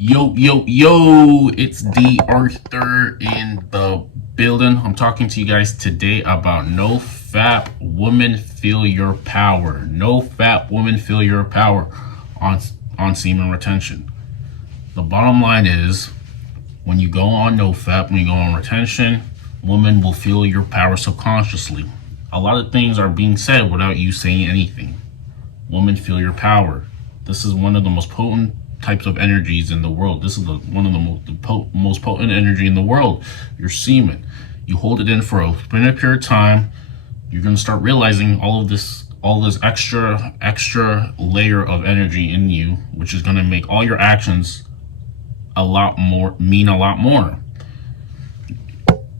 Yo, it's D.Arthur in the building. I'm talking to you guys today about no fat women feel your power. No fat women feel your power on semen retention. The bottom line is, when you go on no fat, when you go on retention, women will feel your power subconsciously. A lot of things are being said without you saying anything. Women feel your power. This is one of the most potent types of energies in the world. This is one of the most potent energy in the world. Your semen. You hold it in for a period of time. You're gonna start realizing all this extra layer of energy in you, which is gonna make all your actions mean a lot more.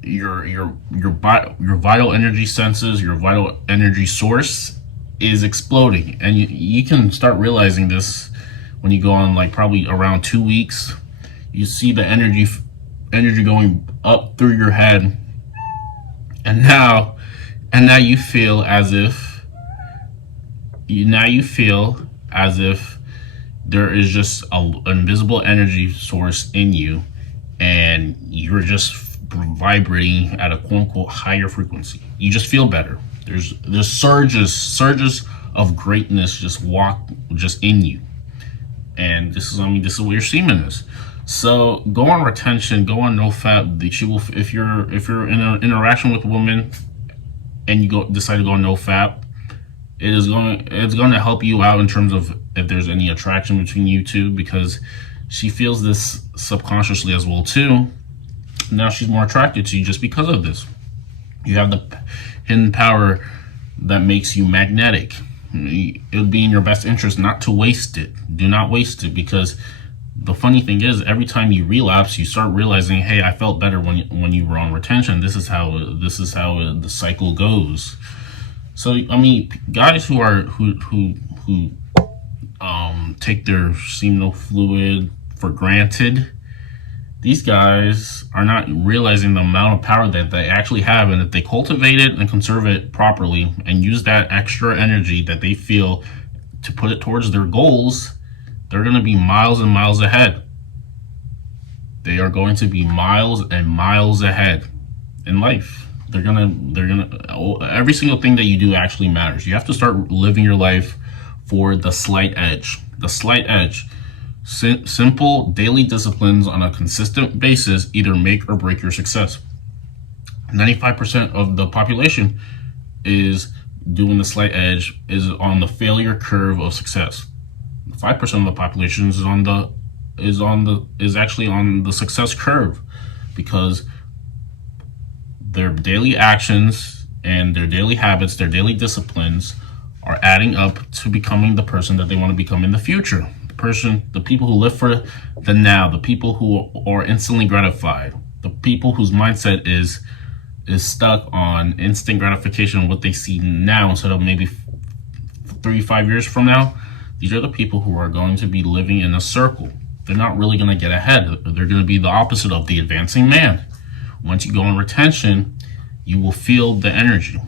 Your vital energy senses, your vital energy source is exploding, and you can start realizing this when you go on, like, probably around 2 weeks. You see the energy going up through your head, and now you feel as if there is just an invisible energy source in you, and you're just vibrating at a quote unquote higher frequency. You just feel better. There's surges of greatness just in you. And this is what your semen is. So go on retention, go on no fat. She will, if you're in an interaction with a woman and you decide to go on no fat, it's going to help you out in terms of if there's any attraction between you two, because she feels this subconsciously as well too. Now she's more attracted to you just because of this. You have the hidden power that makes you magnetic. It would be in your best interest not to waste it. Do not waste it, because the funny thing is, every time you relapse, you start realizing, hey, I felt better when you were on retention. This is how the cycle goes. So I mean, guys who take their seminal fluid for granted, these guys are not realizing the amount of power that they actually have, and if they cultivate it and conserve it properly and use that extra energy that they feel to put it towards their goals, they're going to be miles and miles ahead. They are going to be miles and miles ahead in life. Every single thing that you do actually matters. You have to start living your life for the slight edge. The slight edge. Simple daily disciplines on a consistent basis either make or break your success. 95% of the population is doing the slight edge, is on the failure curve of success. 5% of the population is actually on the success curve, because their daily actions and their daily habits, their daily disciplines are adding up to becoming the person that they want to become in the future. The people who live for the now, the people who are instantly gratified, the people whose mindset is stuck on instant gratification, what they see now instead of maybe 3-5 years from now. These are the people who are going to be living in a circle. They're not really going to get ahead. They're going to be the opposite of the advancing man. Once you go on retention, you will feel the energy.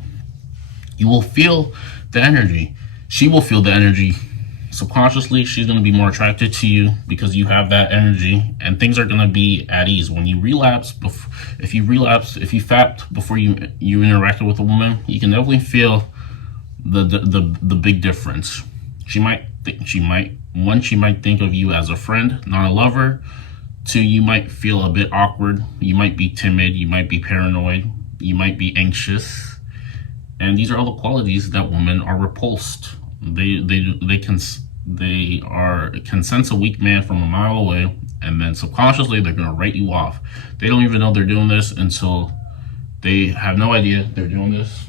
You will feel the energy. She will feel the energy. Subconsciously, she's going to be more attracted to you because you have that energy, and things are going to be at ease. When you relapse, if you fapped before you interacted with a woman, you can definitely feel the big difference. She might think of you as a friend, not a lover. 2, you might feel a bit awkward. You might be timid. You might be paranoid. You might be anxious. And these are all the qualities that women are repulsed. They can sense a weak man from a mile away, and then subconsciously they're gonna write you off. They don't even know they're doing this until they have no idea they're doing this.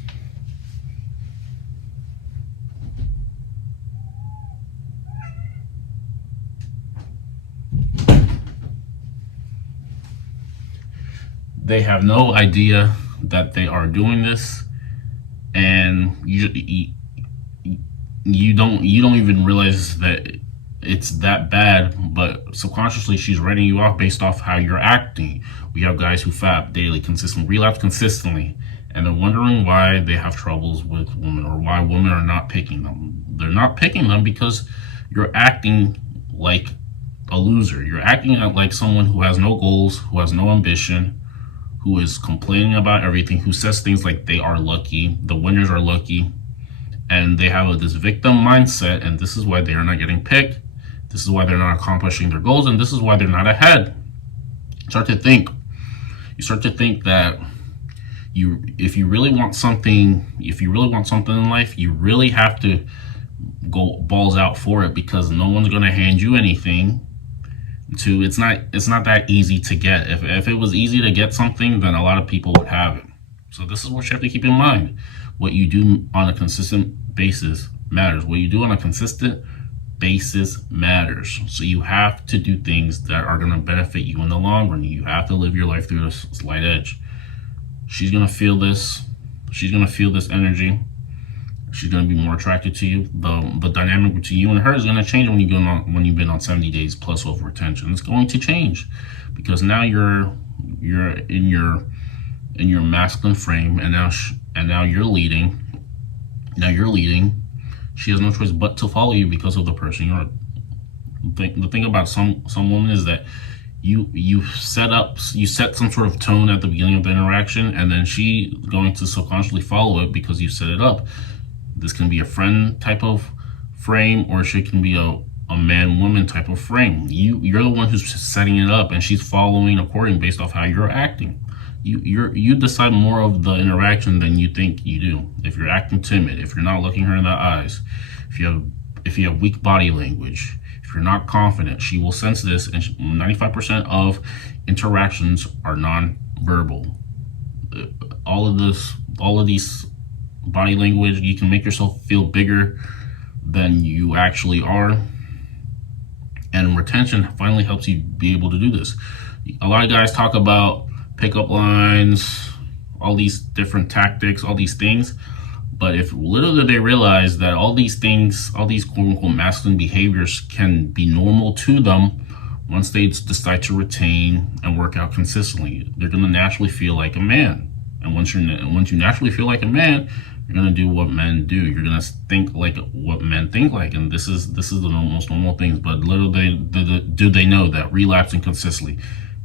They have no idea that they are doing this, and you don't even realize that it's that bad, but subconsciously she's writing you off based off how you're acting. We have guys who fap daily, consistently, relapse consistently, and they're wondering why they have troubles with women, or why women are not picking them. They're not picking them because you're acting like a loser. You're acting out like someone who has no goals, who has no ambition, who is complaining about everything, who says things like they are lucky, the winners are lucky, and they have this victim mindset, and this is why they are not getting picked. This is why they're not accomplishing their goals, and this is why they're not ahead. You start to think that if you really want something in life, you really have to go balls out for it, because no one's going to hand you anything. It's not that easy to get. If it was easy to get something, then a lot of people would have it. So this is what you have to keep in mind. What you do on a consistent basis matters. What you do on a consistent basis matters. So you have to do things that are going to benefit you in the long run. You have to live your life through a slight edge. She's going to feel this. She's going to feel this energy. She's going to be more attracted to you. The dynamic between you and her is going to change when you've been on 70 days plus of retention. It's going to change, because now you're in your masculine frame, and now you're leading. Now you're leading. She has no choice but to follow you because of the person you're. The thing about some women is that you set some sort of tone at the beginning of the interaction, and then she's going to subconsciously follow it because you set it up. This can be a friend type of frame, or she can be a man-woman type of frame. You're the one who's setting it up, and she's following according based off how you're acting. You decide more of the interaction than you think you do. If you're acting timid, if you're not looking her in the eyes, if you have weak body language, if you're not confident, she will sense this. And 95% of interactions are non-verbal. All of these body language, you can make yourself feel bigger than you actually are. And retention finally helps you be able to do this. A lot of guys talk about pickup lines, all these different tactics, all these things. But if little do they realize that all these things, all these quote unquote masculine behaviors can be normal to them once they decide to retain and work out consistently. They're going to naturally feel like a man. And once you naturally feel like a man, you're going to do what men do. You're going to think like what men think like. And this is the most normal things. But little do they know that relapsing consistently,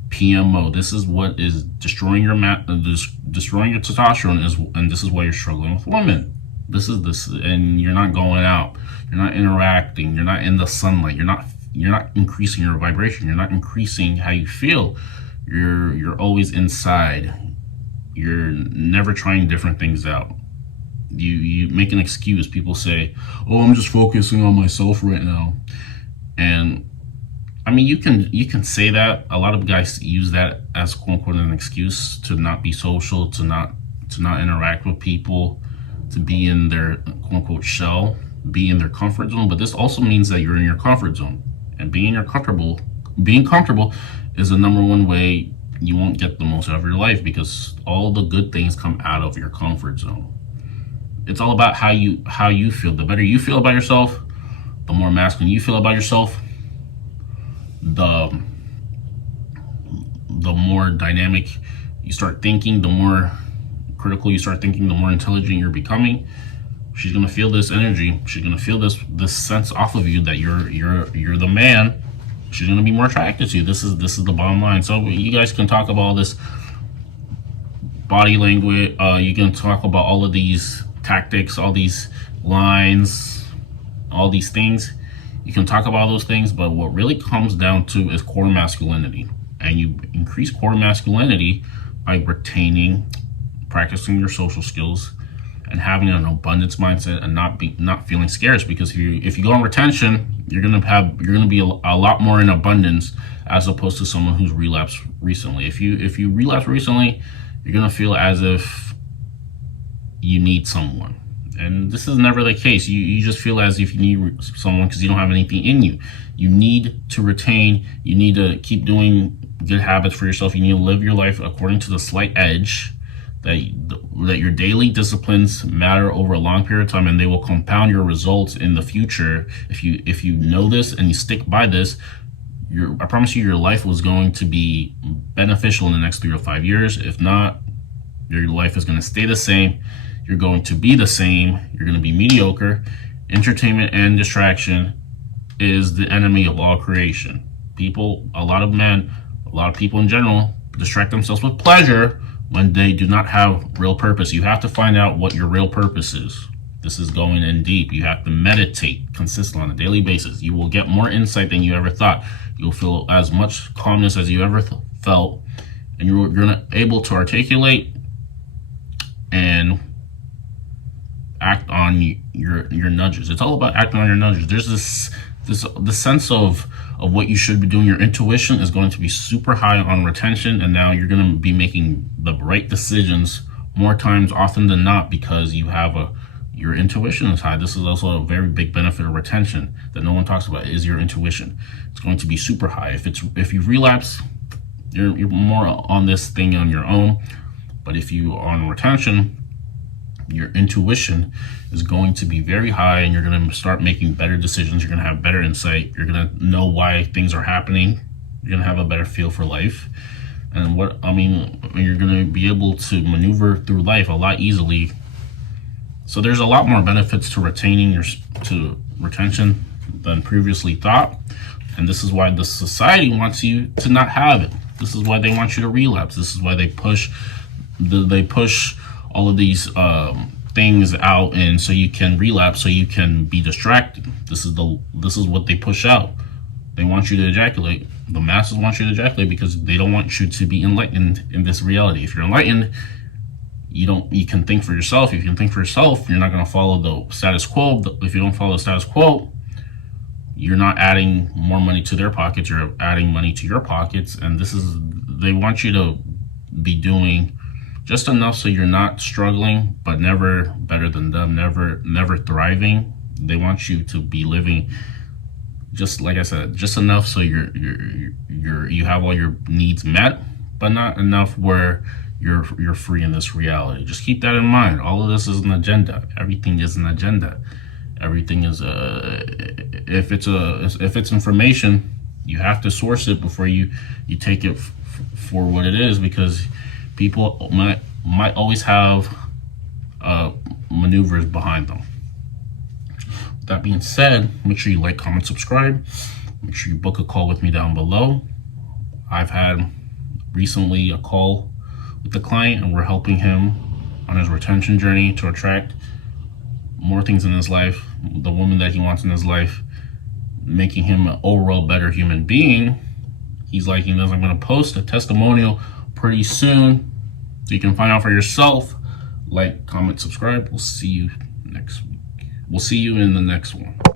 PMO, this is what is destroying your testosterone, and this is why you're struggling with women. This, and you're not going out, you're not interacting, you're not in the sunlight, you're not increasing your vibration, you're not increasing how you feel. You're always inside. You're never trying different things out. You make an excuse. People say, "Oh, I'm just focusing on myself right now," and I mean, you can say that. A lot of guys use that as quote unquote an excuse to not be social, to not interact with people, to be in their quote unquote shell, be in their comfort zone. But this also means that you're in your comfort zone, and being comfortable is the number one way you won't get the most out of your life, because all the good things come out of your comfort zone. It's all about how you feel. The better you feel about yourself, the more masculine you feel about yourself, the more dynamic you start thinking, the more critical you start thinking, the more intelligent you're becoming. She's gonna feel this energy. She's gonna feel this sense off of you that you're the man. She's gonna be more attracted to you. This is the bottom line. So you guys can talk about all this body language. You can talk about all of these tactics, all these lines, all these things. You can talk about those things, but what really comes down to is core masculinity. And you increase core masculinity by retaining, practicing your social skills, and having an abundance mindset, and not feeling scarce. Because if you go on retention, you're gonna be a lot more in abundance, as opposed to someone who's relapsed recently. If you relapse recently, you're gonna feel as if you need someone. And this is never the case. You just feel as if you need someone because you don't have anything in you. You need to retain. You need to keep doing good habits for yourself. You need to live your life according to the slight edge, that your daily disciplines matter over a long period of time, and they will compound your results in the future. If you know this and you stick by this, I promise you your life was going to be beneficial in the next 3 or 5 years. If not, your life is going to stay the same. You're going to be the same. You're going to be mediocre. Entertainment and distraction is the enemy of all creation. a lot of men, a lot of people in general distract themselves with pleasure when they do not have real purpose. You have to find out what your real purpose is. This is going in deep. You have to meditate consistently on a daily basis. You will get more insight than you ever thought. You'll feel as much calmness as you ever felt, and you're gonna able to articulate and act on your nudges. It's all about acting on your nudges. There's the sense of what you should be doing. Your intuition is going to be super high on retention, and now you're going to be making the right decisions more times often than not because you have your intuition is high. This is also a very big benefit of retention that no one talks about, is your intuition. It's going to be super high. If you relapse, you're more on this thing on your own. But if you are on retention, your intuition is going to be very high, and you're going to start making better decisions. You're going to have better insight. You're going to know why things are happening. You're going to have a better feel for life. And you're going to be able to maneuver through life a lot easily. So there's a lot more benefits to retention than previously thought. And this is why the society wants you to not have it. This is why they want you to relapse. This is why they push all of these things out, and so you can relapse, so you can be distracted. This is what they push out. They want you to ejaculate. The masses want you to ejaculate because they don't want you to be enlightened in this reality. If you're enlightened, you can think for yourself. If you can think for yourself, you're not going to follow the status quo. If you don't follow the status quo, you're not adding more money to their pockets. You're adding money to your pockets. And they want you to be doing just enough so you're not struggling, but never better than them, never thriving. They want you to be living, just like I said, just enough so you have all your needs met, but not enough where you're free in this reality. Just keep that in mind. All of this is an agenda. Everything is an agenda. Everything is if it's information, you have to source it before you take it for what it is, because people might always have maneuvers behind them. With that being said, make sure you like, comment, subscribe. Make sure you book a call with me down below. I've had recently a call with the client, and we're helping him on his retention journey to attract more things in his life, the woman that he wants in his life, making him an overall better human being. He's liking this. I'm going to post a testimonial pretty soon so you can find out for yourself. Like, comment, subscribe. We'll see you next week. We'll see you in the next one.